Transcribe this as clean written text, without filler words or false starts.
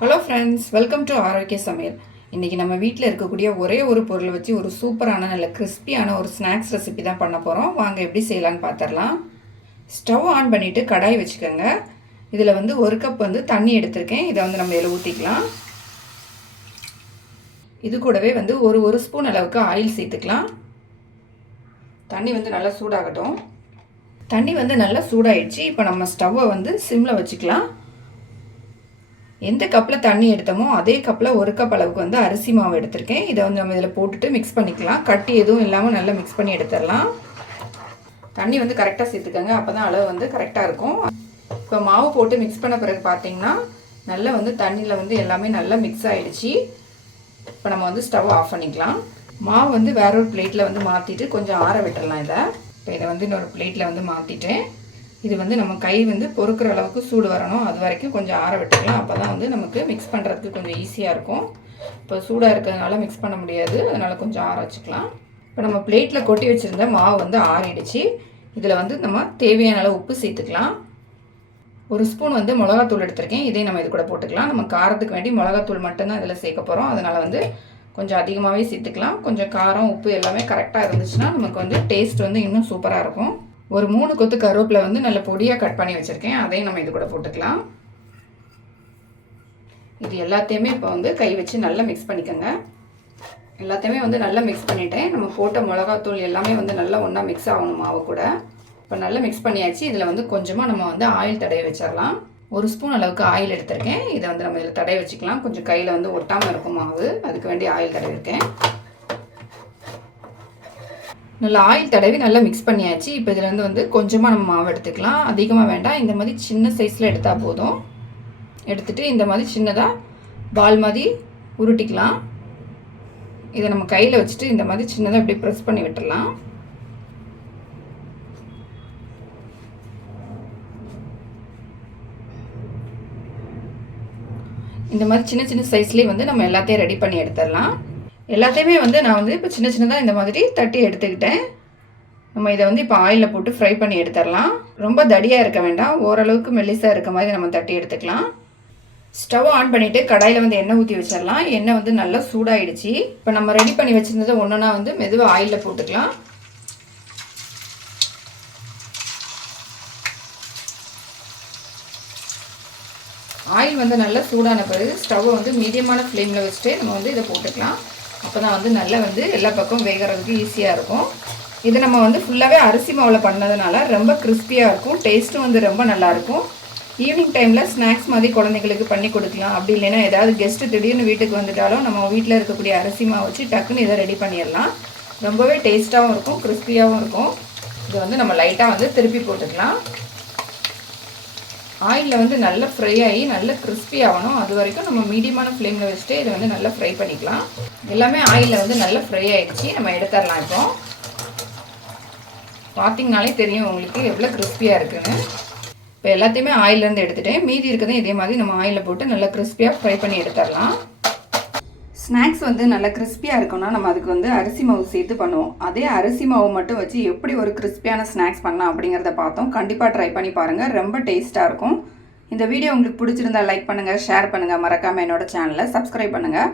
Hello friends, welcome to ஆரோக்கிய சமையல். இன்றைக்கி நம்ம வீட்டில் இருக்கக்கூடிய ஒரே ஒரு பொருளை வச்சு ஒரு சூப்பரான நல்ல கிறிஸ்பியான ஒரு ஸ்நாக்ஸ் ரெசிபி தான் பண்ண போகிறோம். வாங்க எப்படி செய்யலான்னு பார்த்துடலாம். ஸ்டவ் ஆன் பண்ணிவிட்டு கடாய் வச்சுக்கோங்க. இதில் வந்து ஒரு கப் வந்து தண்ணி எடுத்திருக்கேன். இதை வந்து நம்ம இதில் ஊற்றிக்கலாம். இது கூடவே வந்து ஒரு ஸ்பூன் அளவுக்கு ஆயில் சேர்த்துக்கலாம். தண்ணி வந்து நல்லா சூடாகட்டும். தண்ணி வந்து நல்லா சூடாயிடுச்சு. இப்போ நம்ம ஸ்டவ்வை வந்து சிம்மில் வச்சுக்கலாம். எந்த கப்பில் தண்ணி எடுத்தோமோ அதே கப்பில் ஒரு கப் அளவுக்கு வந்து அரிசி மாவு எடுத்திருக்கேன். இதை வந்து நம்ம இதில் போட்டுட்டு மிக்ஸ் பண்ணிக்கலாம். கட்டி எதுவும் இல்லாமல் நல்லா மிக்ஸ் பண்ணி எடுத்துடலாம். தண்ணி வந்து கரெக்டாக சேர்த்துக்கோங்க, அப்போ தான் அளவு வந்து கரெக்டாக இருக்கும். இப்போ மாவு போட்டு மிக்ஸ் பண்ண பிறகு பார்த்தீங்கன்னா நல்லா வந்து தண்ணியில் வந்து எல்லாமே நல்லா மிக்ஸ் ஆகிடுச்சு. இப்போ நம்ம வந்து ஸ்டவ் ஆஃப் பண்ணிக்கலாம். மாவு வந்து வேற ஒரு பிளேட்டில் வந்து மாற்றிட்டு கொஞ்சம் ஆற விட்டுடலாம். இப்போ இதை வந்து இன்னொரு பிளேட்டில் வந்து மாற்றிட்டேன். இது வந்து நம்ம கை வந்து பொறுக்கிற அளவுக்கு சூடு வரணும். அது வரைக்கும் கொஞ்சம் ஆற விட்டுக்கலாம். அப்போ தான் வந்து நமக்கு மிக்ஸ் பண்ணுறதுக்கு கொஞ்சம் ஈஸியாக இருக்கும். இப்போ சூடாக இருக்கிறதுனால மிக்ஸ் பண்ண முடியாது, அதனால் கொஞ்சம் ஆற வச்சுக்கலாம். இப்போ நம்ம பிளேட்டில் கொட்டி வச்சுருந்த மாவு வந்து ஆறிடுச்சு. இதில் வந்து நம்ம தேவையான அளவு உப்பு சேர்த்துக்கலாம். ஒரு ஸ்பூன் வந்து மிளகாத்தூள் எடுத்திருக்கேன். இதையும் நம்ம இது கூட போட்டுக்கலாம். நம்ம காரத்துக்கு வேண்டி மிளகாத்தூள் மட்டும்தான் இதில் சேர்க்க போகிறோம். அதனால் வந்து கொஞ்சம் அதிகமாகவே சேர்த்துக்கலாம். கொஞ்சம் காரம் உப்பு எல்லாமே கரெக்டாக இருந்துச்சுன்னா நமக்கு வந்து டேஸ்ட் வந்து இன்னும் சூப்பராக இருக்கும். ஒரு 3 கொத்து கருவேப்பிலை வந்து நல்ல பொடியாக கட் பண்ணி வச்சுருக்கேன். அதையும் நம்ம இது கூட போட்டுக்கலாம். இது எல்லாத்தையுமே இப்போ வந்து கை வச்சு நல்லா மிக்ஸ் பண்ணிக்கோங்க. எல்லாத்தையுமே வந்து நல்லா மிக்ஸ் பண்ணிட்டேன். நம்ம போட்ட மிளகாத்தூள் எல்லாமே வந்து நல்லா ஒன்றா மிக்ஸ் ஆகணும் மாவு கூட. இப்போ நல்லா மிக்ஸ் பண்ணியாச்சு. இதில் வந்து கொஞ்சமாக நம்ம வந்து ஆயில் தடவி வச்சிடலாம். ஒரு ஸ்பூன் அளவுக்கு ஆயில் எடுத்திருக்கேன். இதை வந்து நம்ம இதில் தடவி வச்சுக்கலாம். கொஞ்சம் கையில் வந்து ஒட்டாமல் இருக்கும் மாவு, அதுக்கு வேண்டி ஆயில் தடவிருக்கேன். நல்லா ஆயில் தடவி நல்லா மிக்ஸ் பண்ணியாச்சு. இப்போ இதில் வந்து கொஞ்சமாக நம்ம மாவு எடுத்துக்கலாம். அதிகமாக வேண்டாம். இந்த மாதிரி சின்ன சைஸில் எடுத்தால் போதும். எடுத்துகிட்டு இந்த மாதிரி சின்னதாக பால் மாதிரி உருட்டிக்கலாம். இதை நம்ம கையில் வச்சுட்டு இந்த மாதிரி சின்னதாக இப்படி ப்ரெஸ் பண்ணி விட்டுடலாம். இந்த மாதிரி சின்ன சின்ன சைஸ்லேயே வந்து நம்ம எல்லாத்தையும் ரெடி பண்ணி எடுத்துடலாம். எல்லாத்தையுமே வந்து நான் வந்து இப்போ சின்ன சின்னதாக இந்த மாதிரி தட்டி எடுத்துக்கிட்டேன். நம்ம இதை வந்து இப்போ ஆயிலில் போட்டு ஃப்ரை பண்ணி எடுத்துடலாம். ரொம்ப தடியாக இருக்க வேண்டாம், ஓரளவுக்கு மெல்லிசாக இருக்க மாதிரி நம்ம தட்டி எடுத்துக்கலாம். ஸ்டவ் ஆன் பண்ணிவிட்டு கடாயில் வந்து எண்ணெய் ஊற்றி வச்சிடலாம். எண்ணெய் வந்து நல்லா சூடாயிடுச்சு. இப்போ நம்ம ரெடி பண்ணி வச்சுருந்ததை ஒன்றுனா வந்து மெதுவாக ஆயிலில் போட்டுக்கலாம். ஆயில் வந்து நல்லா சூடான பிறகு ஸ்டவ்வை வந்து மீடியமான ஃப்ளேமில் வச்சுட்டு நம்ம வந்து இதை போட்டுக்கலாம். அப்போ தான் வந்து நல்லா வந்து எல்லா பக்கம் வேகிறதுக்கு ஈஸியாக இருக்கும். இது நம்ம வந்து ஃபுல்லாகவே அரிசி மாவில் பண்ணதுனால ரொம்ப கிறிஸ்பியாக இருக்கும். டேஸ்ட்டும் வந்து ரொம்ப நல்லாயிருக்கும். ஈவினிங் டைமில் ஸ்நாக்ஸ் மாதிரி குழந்தைங்களுக்கு பண்ணி கொடுக்கலாம். அப்படி இல்லைன்னா ஏதாவது கெஸ்ட்டு திடீர்னு வீட்டுக்கு வந்துட்டாலும் நம்ம வீட்டில் இருக்கக்கூடிய அரிசி மாவு வச்சு டக்குன்னு இதை ரெடி பண்ணிடலாம். ரொம்பவே டேஸ்ட்டாகவும் இருக்கும், கிறிஸ்பியாகவும் இருக்கும். இதை வந்து நம்ம லைட்டாக வந்து திருப்பி போட்டுக்கலாம். ஆயிலில் வந்து நல்லா ஃப்ரை ஆகி நல்லா கிறிஸ்பி ஆகணும். அது வரைக்கும் நம்ம மீடியமான ஃப்ளேமில் வச்சுட்டு இதை வந்து நல்லா ஃப்ரை பண்ணிக்கலாம். எல்லாமே ஆயிலில் வந்து நல்லா ஃப்ரை ஆகிடுச்சு. நம்ம எடுத்துடலாம். இப்போ பார்த்திங்கனாலே தெரியும் உங்களுக்கு எவ்வளோ கிறிஸ்பியாக இருக்குன்னு. இப்போ எல்லாத்தையுமே ஆயிலேருந்து எடுத்துகிட்டேன். மீதி இருக்கிறதையும் இதே மாதிரி நம்ம ஆயிலில் போட்டு நல்லா கிறிஸ்பியாக ஃப்ரை பண்ணி எடுத்துடலாம். ஸ்நாக்ஸ் வந்து நல்லா கிறிஸ்பியாக இருக்கும்னா நம்ம அதுக்கு வந்து அரிசி மாவு சேர்த்து பண்ணுவோம். அதே அரிசி மாவு மட்டும் வச்சு எப்படி ஒரு கிறிஸ்பியான ஸ்நாக்ஸ் பண்ணலாம் அப்படிங்கிறத பார்த்தோம். கண்டிப்பாக ட்ரை பண்ணி பாருங்கள், ரொம்ப டேஸ்ட்டாக இருக்கும். இந்த வீடியோ உங்களுக்கு பிடிச்சிருந்தா லைக் பண்ணுங்கள், ஷேர் பண்ணுங்கள், மறக்காமல் என்னோட சேனலை சப்ஸ்கிரைப் பண்ணுங்கள்.